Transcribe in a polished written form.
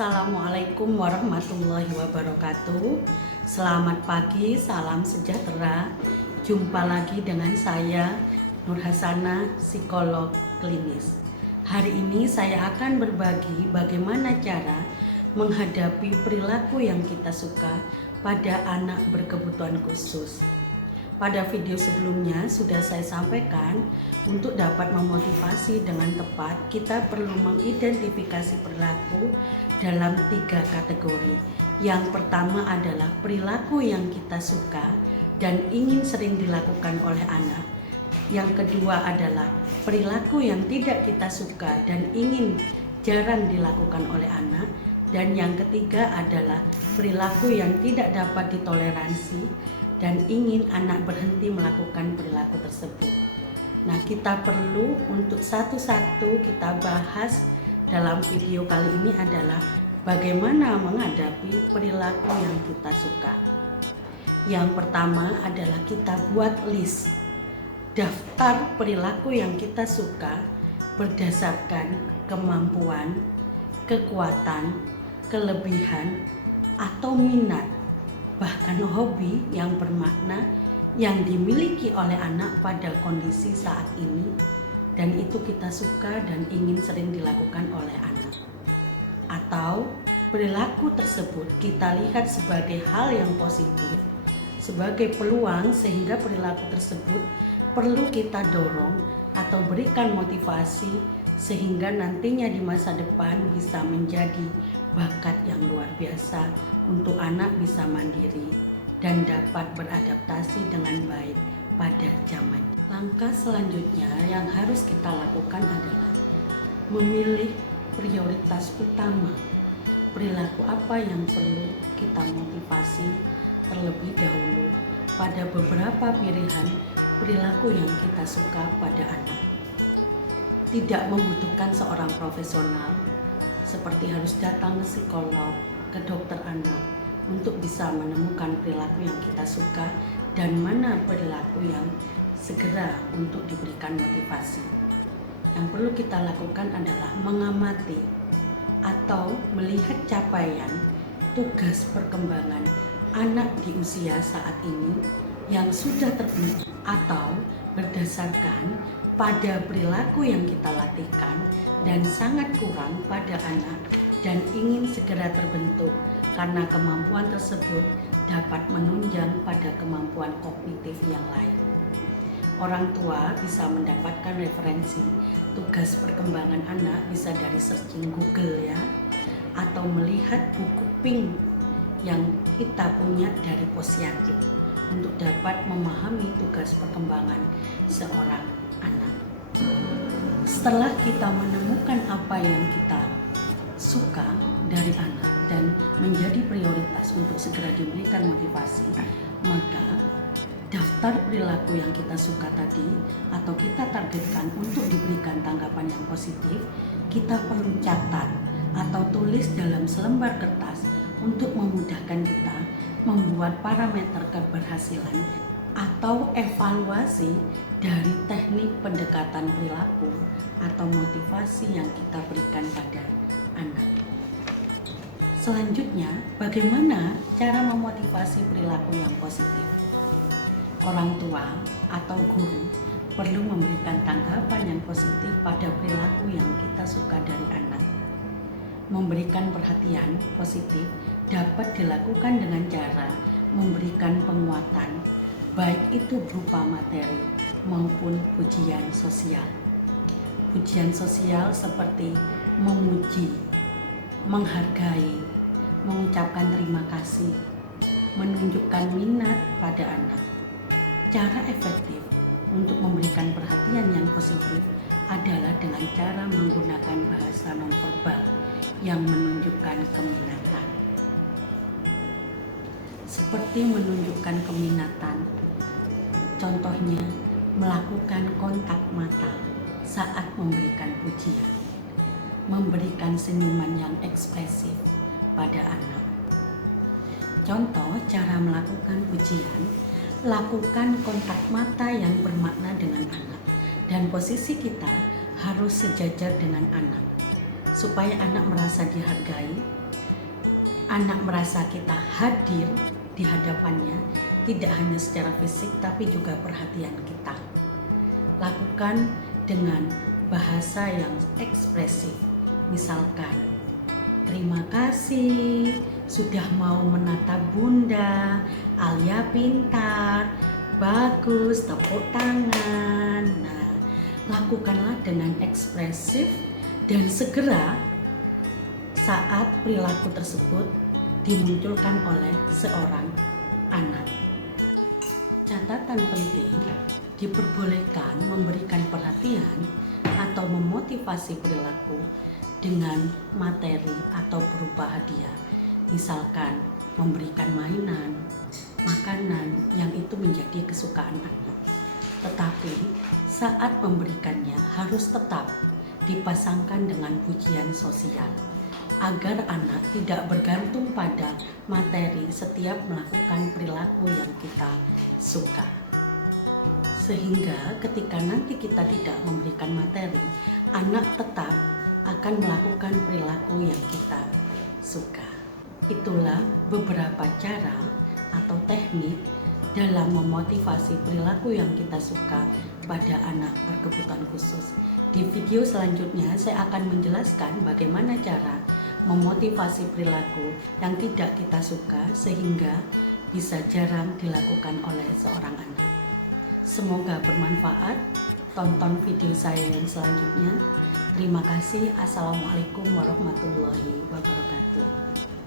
Assalamualaikum warahmatullahi wabarakatuh. Selamat pagi, salam sejahtera. Jumpa lagi dengan saya Nur Hasana, psikolog klinis. Hari ini saya akan berbagi bagaimana cara menghadapi perilaku yang kita suka pada anak berkebutuhan khusus. Pada video sebelumnya sudah saya sampaikan, untuk dapat memotivasi dengan tepat, kita perlu mengidentifikasi perilaku dalam 3 kategori. Yang pertama adalah perilaku yang kita suka dan ingin sering dilakukan oleh anak. Yang kedua adalah perilaku yang tidak kita suka dan ingin jarang dilakukan oleh anak. Dan yang ketiga adalah perilaku yang tidak dapat ditoleransi dan ingin anak berhenti melakukan perilaku tersebut. Nah, kita perlu untuk satu-satu kita bahas dalam video kali ini adalah bagaimana menghadapi perilaku yang kita suka. Yang pertama adalah kita buat list daftar perilaku yang kita suka berdasarkan kemampuan, kekuatan, kelebihan, atau minat, bahkan hobi yang bermakna yang dimiliki oleh anak pada kondisi saat ini, dan itu kita suka dan ingin sering dilakukan oleh anak. Atau perilaku tersebut kita lihat sebagai hal yang positif, sebagai peluang, sehingga perilaku tersebut perlu kita dorong atau berikan motivasi sehingga nantinya di masa depan bisa menjadi bakat yang luar biasa untuk anak bisa mandiri dan dapat beradaptasi dengan baik pada zaman. Langkah selanjutnya yang harus kita lakukan adalah memilih prioritas utama. Perilaku apa yang perlu kita motivasi terlebih dahulu pada beberapa pilihan perilaku yang kita suka pada anak. Tidak membutuhkan seorang profesional seperti harus datang ke psikolog, ke dokter anak untuk bisa menemukan perilaku yang kita suka dan mana perilaku yang segera untuk diberikan motivasi. Yang perlu kita lakukan adalah mengamati atau melihat capaian tugas perkembangan anak di usia saat ini yang sudah terbentuk atau berdasarkan pada perilaku yang kita latihkan dan sangat kurang pada anak dan ingin segera terbentuk karena kemampuan tersebut dapat menunjang pada kemampuan kognitif yang lain. Orang tua bisa mendapatkan referensi tugas perkembangan anak bisa dari searching Google ya, atau melihat buku pink yang kita punya dari Posyandu untuk dapat memahami tugas perkembangan seorang anak. Setelah kita menemukan apa yang kita suka dari anak dan menjadi prioritas untuk segera diberikan motivasi, maka daftar perilaku yang kita suka tadi atau kita targetkan untuk diberikan tanggapan yang positif, kita perlu catat atau tulis dalam selembar kertas untuk memudahkan kita membuat parameter keberhasilan atau evaluasi dari teknik pendekatan perilaku atau motivasi yang kita berikan pada anak. Selanjutnya, bagaimana cara memotivasi perilaku yang positif? Orang tua atau guru perlu memberikan tanggapan yang positif pada perilaku yang kita suka dari anak. Memberikan perhatian positif dapat dilakukan dengan cara memberikan penguatan, baik itu berupa materi maupun pujian sosial. Pujian sosial seperti memuji, menghargai, mengucapkan terima kasih, menunjukkan minat pada anak. Cara efektif untuk memberikan perhatian yang positif adalah dengan cara menggunakan bahasa nonverbal yang menunjukkan keminatan. Seperti menunjukkan keminatan, contohnya melakukan kontak mata saat memberikan pujian, memberikan senyuman yang ekspresif pada anak. Contoh cara melakukan pujian, lakukan kontak mata yang bermakna dengan anak dan posisi kita harus sejajar dengan anak supaya anak merasa dihargai anak merasa kita hadir di hadapannya, tidak hanya secara fisik tapi juga perhatian kita. Lakukan dengan bahasa yang ekspresif. Misalkan, terima kasih sudah mau menatap bunda, Alia pintar, bagus, tepuk tangan. Nah, lakukanlah dengan ekspresif dan segera saat perilaku tersebut dimunculkan oleh seorang anak. Catatan penting, diperbolehkan memberikan perhatian atau memotivasi perilaku dengan materi atau berupa hadiah. Misalkan memberikan mainan, makanan yang itu menjadi kesukaan anak. Tetapi saat memberikannya harus tetap dipasangkan dengan pujian sosial agar anak tidak bergantung pada materi setiap melakukan perilaku yang kita suka. Sehingga ketika nanti kita tidak memberikan materi, anak tetap akan melakukan perilaku yang kita suka. Itulah beberapa cara atau teknik dalam memotivasi perilaku yang kita suka pada anak berkebutuhan khusus. Di video selanjutnya saya akan menjelaskan bagaimana cara memotivasi perilaku yang tidak kita suka sehingga bisa jarang dilakukan oleh seorang anak. Semoga bermanfaat. Tonton video saya yang selanjutnya. Terima kasih. Assalamualaikum warahmatullahi wabarakatuh.